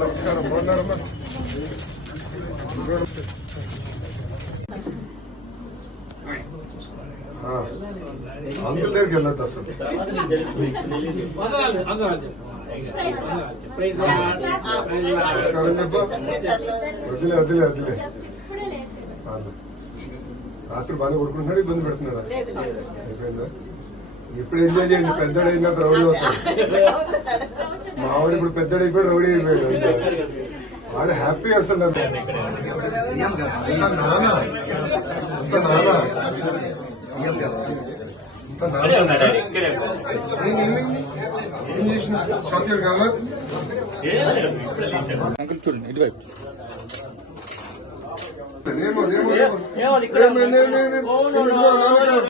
నమస్కారం బాగున్నారమ్మా. అంకుల్ దగ్గరికి వెళ్ళొద్దు అసలు. నమస్కారం చెప్ప. వదిలే వదిలే వదిలే. రాత్రి బాగా కొడుకుంటున్నాడు, ఇబ్బంది పెడుతున్నాడా? అయిపోయిందా? ఇప్పుడు ఎంజాయ్ చేయండి. పెద్దడైనా రౌడీ అవుతాడు. మావాడు ఇప్పుడు పెద్దడైపోయాడు, రౌడీ అయిపోయాడు. వాడు హ్యాపీ అసలు. నాన్న ఏం చేసిన చాక్లెట్ కావాలా? చూడండి ఇటువైపు.